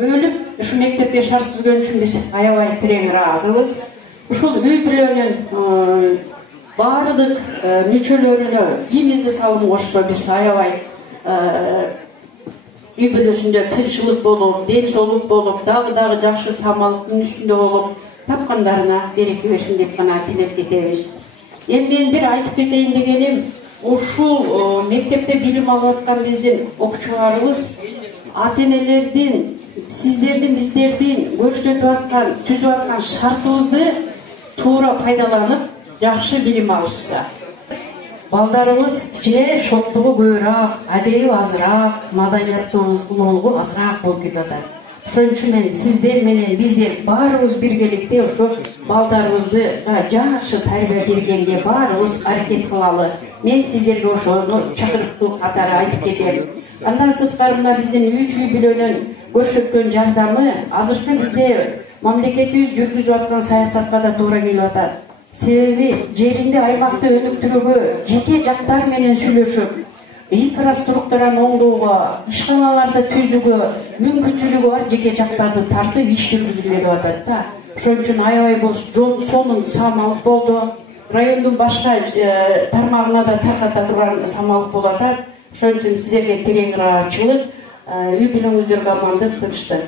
Bölüp şu mektepte şart түзгөн үчүн биз аябай терең ыраазыбыз. Ушул үй бүлөнүн баардык мүчөлөрүнө иймизди салым кошсо биз аябай үй бүлөсүндө тынччылык болуп, ден соолук болуп, дагы жакшы самалыктын үстүндө болуп, тапкандарына береке берсин деп гана тилеп кетебиз. Эми мен бир айтып кетейин дегеним, ушул мектепте билим алып аткан биздин окуучуларыбыз ата-энелердин сиздердин биздердин көрсөтүп аткан, түзүп аткан шартыбызды туура пайдаланып, жакшы билим алышса. Балдарыбыз же шоктугу көбүрөөк, адеби азыраак, маданияттуулугу азыраак болуп кетип атат. Ошон үчүн мен сиздер менен биздер баарыбыз биргеликте ошо балдарыбызды жакшы тарбия бергенге баарыбыз аракет кылалы. Мен сиздерге ошону чакырыктуу катары айтып кетем. Андан сырткары мына биздин үй бүлөнүн көрсөткөн жардамы азыркы бизде мамлекетибиз жүргүзүп аткан саясатка да туура келип атат. Себеби жеринде аймакты өнүктүрүүгө, жеке жактар менен сүйлөшүп, инфраструктураны оңдоого, ишканаларды түзүүгө мүмкүнчүлүгү бар жеке жактарды тартып иш жүргүзүлүп атат да. Ошон үчүн аябай бул сонун самалык болду. Райондун башка тармагына да тарката турган самалык болуп атат. Ошон үчүн сиздерге терең ыраазычылык, үй бүлөңүздөргө амандык, тынчтык.